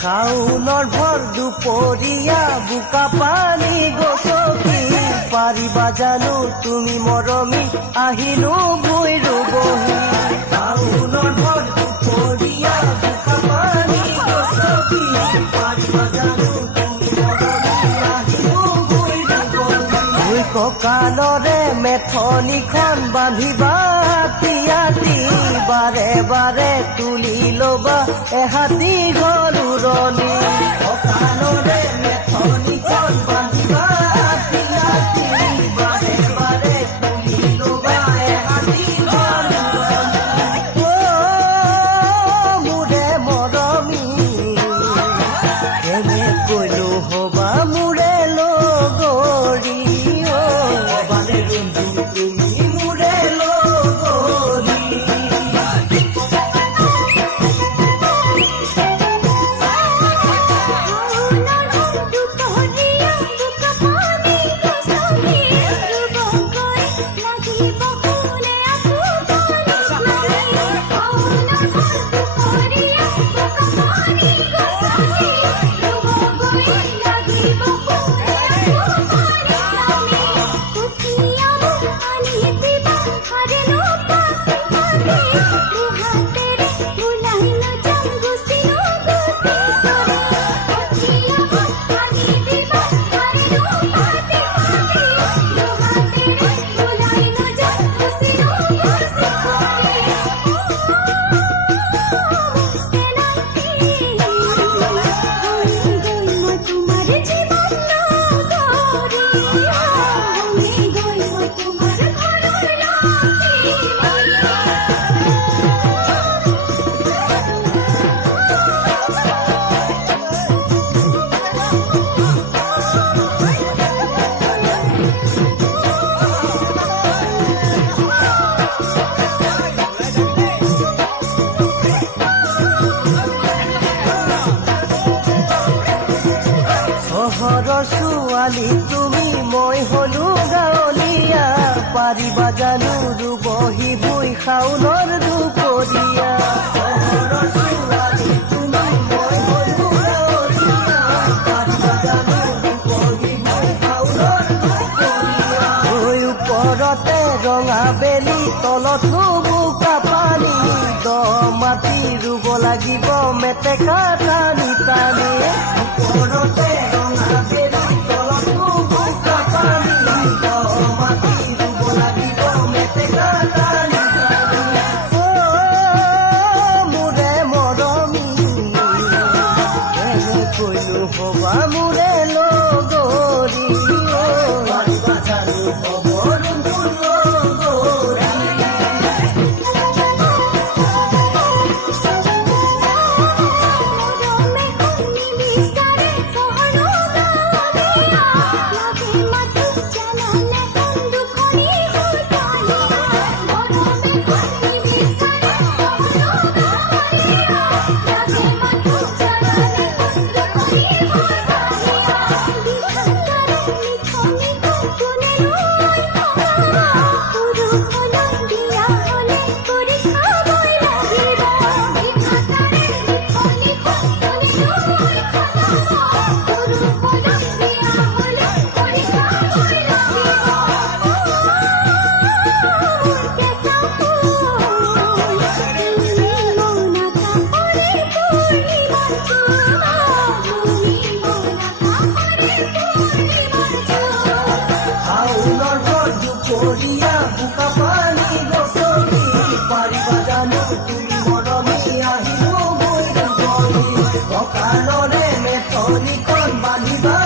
শাওনৰ ভৰ দুপৰীয়া বোকা পানী গছকি পাৰিবা জানো তুমি মৰমী আহিলো ভুই ৰুবহি। শাওনৰ ভৰ দুপৰীয়া বোকা পানী গছকি পাৰিবা জানো তুমি মৰমী আহিলো ভুই ৰুবহি। ভুই কঁকালৰে মেথনিখন বান্ধিবা হাতীয়াতি বাৰে বাৰে তুলি ল'বা এহাতী ঘৰ উৰণি। কঁকালৰে মেথনিখন বান্ধিবা হাতীয়াতি বাৰে বাৰে তুলি ল'বা এহাতী ঘৰ উৰণি। মোৰে মৰমী কেনে কৈলো হবা মোৰে লগৰী। তুমি মোৰে লগৰী। চহৰৰ ছোৱালী তুমি মই হলো গাঁৱলীয়া পাৰিবা জানো ৰুবহি ভুই শাওনৰ দুপৰীয়া। চহৰৰ ছোৱালী তুমি মই হলো গাঁৱলীয়া পাৰিবা জানো ৰুবহি ভুই শাওনৰ দুপৰীয়া। ভুই ওপৰতে ৰঙা বেলি তলতো বোকা পানী দ মাটি ৰুব লাগিব মেটেকা টানি টানি। ওপৰতে হবা মোৰে লগৰী। পাৰিবা জানো খবৰ মোৰ লগৰী। দুপৰীয়া বোকা পানী গছকি পাৰিবা জানো তুমি মৰমী আহিলো ভুই ৰুবহি। কঁকালৰে মেথনিখন বান্ধিবা